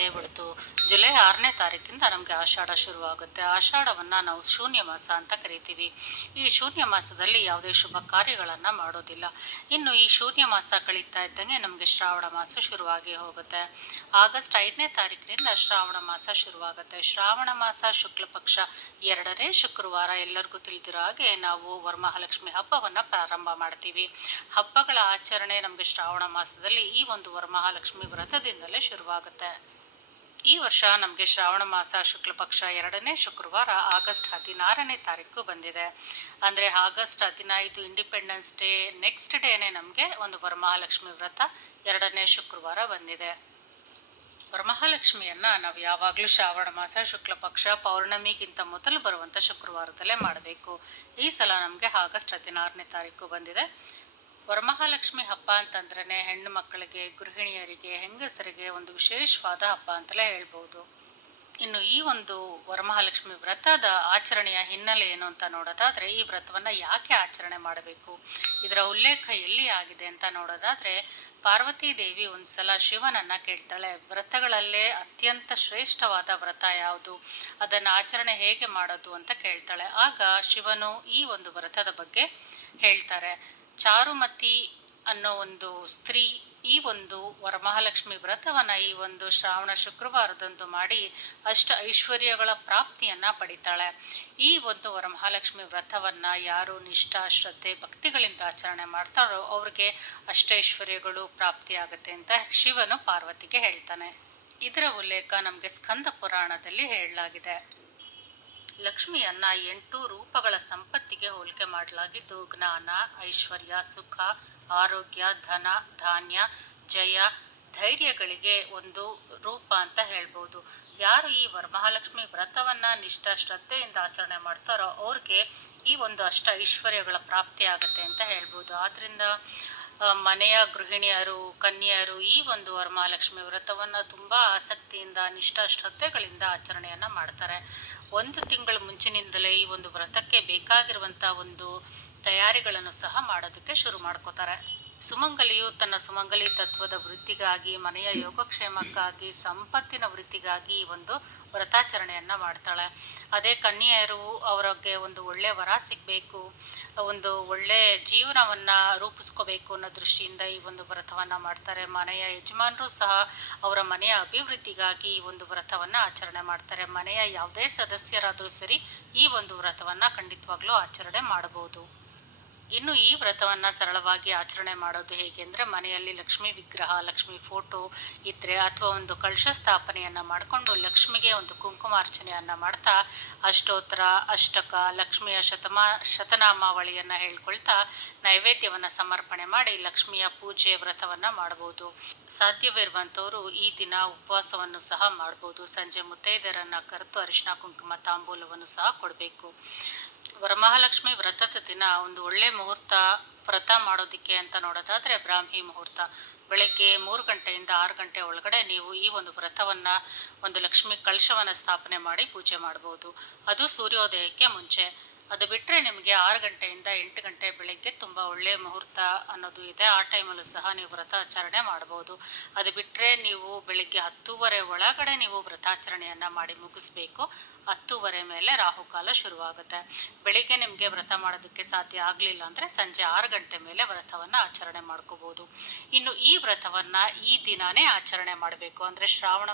ಬಂದೇ ಬಿಡ್ತು. ಜುಲೈ 6ನೇ ತಾರೀಕಿಂದ ನಮಗೆ ಆಷಾಢ ಶುರುವಾಗುತ್ತೆ. ಆಷಾಢವನ್ನು ನಾವು ಶೂನ್ಯ ಮಾಸ ಅಂತ ಕರಿತೀವಿ. ಈ ಶೂನ್ಯ ಮಾಸದಲ್ಲಿ ಯಾವುದೇ ಶುಭ ಕಾರ್ಯಗಳನ್ನು ಮಾಡೋದಿಲ್ಲ. ಇನ್ನು ಈ ಶೂನ್ಯ ಮಾಸ ಕಳೀತಾ ಇದ್ದಂಗೆ ನಮಗೆ ಶ್ರಾವಣ ಮಾಸ ಶುರುವಾಗಿ ಹೋಗುತ್ತೆ. ಆಗಸ್ಟ್ 5ನೇ ತಾರೀಕಿನಿಂದ ಶ್ರಾವಣ ಮಾಸ ಶುರುವಾಗುತ್ತೆ. ಶ್ರಾವಣ ಮಾಸ ಶುಕ್ಲ ಪಕ್ಷ 2ನೇ ಶುಕ್ರವಾರ ಎಲ್ಲರಿಗೂ ತಿಳಿದಿರೋ ಹಾಗೆ ನಾವು ವರಮಹಾಲಕ್ಷ್ಮಿ ಹಬ್ಬವನ್ನು ಪ್ರಾರಂಭ ಮಾಡ್ತೀವಿ. ಹಬ್ಬಗಳ ಆಚರಣೆ ನಮಗೆ ಶ್ರಾವಣ ಮಾಸದಲ್ಲಿ ಈ ಒಂದು ವರಮಹಾಲಕ್ಷ್ಮಿ ವ್ರತದಿಂದಲೇ ಶುರುವಾಗುತ್ತೆ. ಈ ವರ್ಷ ನಮಗೆ ಶ್ರಾವಣ ಮಾಸ ಶುಕ್ಲ ಪಕ್ಷ 2ನೇ ಶುಕ್ರವಾರ ಆಗಸ್ಟ್ 16ನೇ ತಾರೀಕು ಬಂದಿದೆ. ಅಂದರೆ ಆಗಸ್ಟ್ 15 ಇಂಡಿಪೆಂಡೆನ್ಸ್ ಡೇ ನೆಕ್ಸ್ಟ್ ಡೇನೇ ನಮಗೆ ಒಂದು ವರಮಹಾಲಕ್ಷ್ಮಿ ವ್ರತ 2ನೇ ಶುಕ್ರವಾರ ಬಂದಿದೆ. ವರಮಹಾಲಕ್ಷ್ಮಿಯನ್ನು ನಾವು ಯಾವಾಗಲೂ ಶ್ರಾವಣ ಮಾಸ ಶುಕ್ಲ ಪಕ್ಷ ಪೌರ್ಣಮಿಗಿಂತ ಮೊದಲು ಬರುವಂಥ ಶುಕ್ರವಾರದಲ್ಲೇ ಮಾಡಬೇಕು. ಈ ಸಲ ನಮಗೆ ಆಗಸ್ಟ್ 16ನೇ ತಾರೀಕು ಬಂದಿದೆ. ವರಮಹಾಲಕ್ಷ್ಮಿ ಹಬ್ಬ ಅಂತಂದ್ರೇ ಹೆಣ್ಣು ಮಕ್ಕಳಿಗೆ, ಗೃಹಿಣಿಯರಿಗೆ, ಹೆಂಗಸರಿಗೆ ಒಂದು ವಿಶೇಷವಾದ ಹಬ್ಬ ಅಂತಲೇ ಹೇಳ್ಬೋದು. ಇನ್ನು ಈ ಒಂದು ವರಮಹಾಲಕ್ಷ್ಮಿ ವ್ರತದ ಆಚರಣೆಯ ಹಿನ್ನೆಲೆ ಏನು ಅಂತ ನೋಡೋದಾದರೆ, ಈ ವ್ರತವನ್ನು ಯಾಕೆ ಆಚರಣೆ ಮಾಡಬೇಕು, ಇದರ ಉಲ್ಲೇಖ ಎಲ್ಲಿ ಆಗಿದೆ ಅಂತ ನೋಡೋದಾದರೆ, ಪಾರ್ವತೀ ದೇವಿ ಒಂದು ಸಲ ಶಿವನನ್ನು ಕೇಳ್ತಾಳೆ, ವ್ರತಗಳಲ್ಲೇ ಅತ್ಯಂತ ಶ್ರೇಷ್ಠವಾದ ವ್ರತ ಯಾವುದು, ಅದನ್ನು ಆಚರಣೆ ಹೇಗೆ ಮಾಡೋದು ಅಂತ ಕೇಳ್ತಾಳೆ. ಆಗ ಶಿವನು ಈ ಒಂದು ವ್ರತದ ಬಗ್ಗೆ ಹೇಳ್ತಾರೆ. ಚಾರುಮತಿ ಅನ್ನೋ ಒಂದು ಸ್ತ್ರೀ ಈ ಒಂದು ವರಮಹಾಲಕ್ಷ್ಮಿ ವ್ರತವನ್ನು ಈ ಒಂದು ಶ್ರಾವಣ ಶುಕ್ರವಾರದಂದು ಮಾಡಿ ಐಶ್ವರ್ಯಗಳ ಪ್ರಾಪ್ತಿಯನ್ನು ಪಡಿತಾಳೆ. ಈ ಒಂದು ವರಮಹಾಲಕ್ಷ್ಮಿ ವ್ರತವನ್ನು ಯಾರು ನಿಷ್ಠಾ, ಶ್ರದ್ಧೆ, ಭಕ್ತಿಗಳಿಂದ ಆಚರಣೆ ಮಾಡ್ತಾರೋ ಅವ್ರಿಗೆ ಅಷ್ಟೈಶ್ವರ್ಯಗಳು ಪ್ರಾಪ್ತಿಯಾಗತ್ತೆ ಅಂತ ಶಿವನು ಪಾರ್ವತಿಗೆ ಹೇಳ್ತಾನೆ. ಇದರ ಉಲ್ಲೇಖ ನಮಗೆ ಸ್ಕಂದ ಪುರಾಣದಲ್ಲಿ ಹೇಳಲಾಗಿದೆ. ಲಕ್ಷ್ಮಿಯನ್ನು 8 ರೂಪಗಳ ಸಂಪತ್ತಿಗೆ ಹೋಲಿಕೆ ಮಾಡಲಾಗಿದ್ದು, ಜ್ಞಾನ, ಐಶ್ವರ್ಯ, ಸುಖ, ಆರೋಗ್ಯ, ಧನ, ಧಾನ್ಯ, ಜಯ, ಧೈರ್ಯಗಳಿಗೆ ಒಂದು ರೂಪ ಅಂತ ಹೇಳ್ಬೋದು. ಯಾರು ಈ ವರಮಹಾಲಕ್ಷ್ಮಿ ವ್ರತವನ್ನು ನಿಷ್ಠಾ ಶ್ರದ್ಧೆಯಿಂದ ಆಚರಣೆ ಮಾಡ್ತಾರೋ ಅವ್ರಿಗೆ ಈ ಒಂದು ಐಶ್ವರ್ಯಗಳ ಪ್ರಾಪ್ತಿ ಆಗುತ್ತೆ ಅಂತ ಹೇಳ್ಬೋದು. ಆದ್ದರಿಂದ ಮನೆಯ ಗೃಹಿಣಿಯರು, ಕನ್ಯೆಯರು ಈ ಒಂದು ವರಮಹಾಲಕ್ಷ್ಮಿ ವ್ರತವನ್ನು ತುಂಬ ಆಸಕ್ತಿಯಿಂದ, ನಿಷ್ಠಾ ಶ್ರದ್ಧೆಗಳಿಂದ ಆಚರಣೆಯನ್ನು ಮಾಡ್ತಾರೆ. 1 ತಿಂಗಳ ಮುಂಚಿನಿಂದಲೇ ಈ ಒಂದು ವ್ರತಕ್ಕೆ ಬೇಕಾಗಿರುವಂಥ ಒಂದು ತಯಾರಿಗಳನ್ನು ಸಹ ಮಾಡೋದಕ್ಕೆ ಶುರು ಮಾಡ್ಕೋತಾರೆ. ಸುಮಂಗಲಿಯು ತನ್ನ ಸುಮಂಗಲಿ ತತ್ವದ ವೃದ್ಧಿಗಾಗಿ, ಮನೆಯ ಯೋಗಕ್ಷೇಮಕ್ಕಾಗಿ, ಸಂಪತ್ತಿನ ವೃದ್ಧಿಗಾಗಿ ಈ ಒಂದು ವ್ರತಾಚರಣೆಯನ್ನು ಮಾಡ್ತಾಳೆ. ಅದೇ ಕನ್ಯೆಯರು ಅವರಿಗೆ ಒಂದು ಒಳ್ಳೆಯ ವರ ಸಿಗಬೇಕು, ಒಂದು ಒಳ್ಳೆಯ ಜೀವನವನ್ನು ರೂಪಿಸ್ಕೋಬೇಕು ಅನ್ನೋ ದೃಷ್ಟಿಯಿಂದ ಈ ಒಂದು ವ್ರತವನ್ನು ಮಾಡ್ತಾರೆ. ಮನೆಯ ಯಜಮಾನರು ಸಹ ಅವರ ಮನೆಯ ಅಭಿವೃದ್ಧಿಗಾಗಿ ಈ ಒಂದು ವ್ರತವನ್ನು ಆಚರಣೆ ಮಾಡ್ತಾರೆ. ಮನೆಯ ಯಾವುದೇ ಸದಸ್ಯರಾದರೂ ಸರಿ ಈ ಒಂದು ವ್ರತವನ್ನು ಖಂಡಿತವಾಗ್ಲೂ ಆಚರಣೆ ಮಾಡಬಹುದು. ಇನ್ನು ಈ ವ್ರತವನ್ನು ಸರಳವಾಗಿ ಆಚರಣೆ ಮಾಡೋದು ಹೇಗೆ ಅಂದರೆ, ಮನೆಯಲ್ಲಿ ಲಕ್ಷ್ಮೀ ವಿಗ್ರಹ, ಲಕ್ಷ್ಮೀ ಫೋಟೋ ಇದ್ದರೆ ಅಥವಾ ಒಂದು ಕಳಶ ಸ್ಥಾಪನೆಯನ್ನು ಮಾಡಿಕೊಂಡು ಲಕ್ಷ್ಮಿಗೆ ಒಂದು ಕುಂಕುಮಾರ್ಚನೆಯನ್ನು ಮಾಡ್ತಾ ಅಷ್ಟೋತ್ತರ, ಅಷ್ಟಕ, ಲಕ್ಷ್ಮಿಯ ಶತನಾಮಾವಳಿಯನ್ನು ಹೇಳ್ಕೊಳ್ತಾ ನೈವೇದ್ಯವನ್ನು ಸಮರ್ಪಣೆ ಮಾಡಿ ಲಕ್ಷ್ಮಿಯ ಪೂಜೆ ವ್ರತವನ್ನು ಮಾಡ್ಬೋದು. ಸಾಧ್ಯವಿರುವಂಥವರು ಈ ದಿನ ಉಪವಾಸವನ್ನು ಸಹ ಮಾಡ್ಬೋದು. ಸಂಜೆ ಮುತ್ತೈದೆಯರನ್ನು ಕರೆದು ಅರಿಶಿನ, ಕುಂಕುಮ, ತಾಂಬೂಲವನ್ನು ಸಹ ಕೊಡಬೇಕು. ವರಮಹಾಲಕ್ಷ್ಮಿ ವ್ರತದ ದಿನ ಒಂದು ಒಳ್ಳೆ ಮುಹೂರ್ತ ವ್ರತ ಮಾಡೋದಕ್ಕೆ ಅಂತ ನೋಡೋದಾದರೆ ಬ್ರಾಹ್ಮಿ ಮುಹೂರ್ತ. ಬೆಳಗ್ಗೆ 3 ಗಂಟೆಯಿಂದ 6 ಗಂಟೆ ಒಳಗಡೆ ನೀವು ಈ ಒಂದು ವ್ರತವನ್ನು, ಒಂದು ಲಕ್ಷ್ಮಿ ಕಳಶವನ್ನು ಸ್ಥಾಪನೆ ಮಾಡಿ ಪೂಜೆ ಮಾಡ್ಬೋದು. ಅದು ಸೂರ್ಯೋದಯಕ್ಕೆ ಮುಂಚೆ. ಅದು ಬಿಟ್ಟರೆ ನಿಮಗೆ 6 ಗಂಟೆಯಿಂದ 8 ಗಂಟೆ ಬೆಳಗ್ಗೆ ತುಂಬ ಒಳ್ಳೆಯ ಮುಹೂರ್ತ ಅನ್ನೋದು ಇದೆ. ಆ ಟೈಮಲ್ಲೂ ಸಹ ನೀವು ವ್ರತಾಚರಣೆ ಮಾಡ್ಬೋದು. ಅದು ಬಿಟ್ಟರೆ ನೀವು ಬೆಳಗ್ಗೆ 10:30 ಒಳಗಡೆ ನೀವು ವ್ರತಾಚರಣೆಯನ್ನು ಮಾಡಿ ಮುಗಿಸ್ಬೇಕು. 10:30 ಮೇಲೆ ರಾಹುಕಾಲ ಶುರುವಾಗುತ್ತೆ. ಬೆಳಿಗ್ಗೆ ನಿಮಗೆ ವ್ರತ ಮಾಡೋದಕ್ಕೆ ಸಾಧ್ಯ ಆಗಲಿಲ್ಲ ಅಂದರೆ ಸಂಜೆ 6 ಗಂಟೆ ಮೇಲೆ ವ್ರತವನ್ನು ಆಚರಣೆ ಮಾಡ್ಕೋಬೋದು. ಇನ್ನು ಈ ವ್ರತವನ್ನು ಈ ದಿನಾನೇ ಆಚರಣೆ ಮಾಡಬೇಕು. ಅಂದರೆ ಶ್ರಾವಣ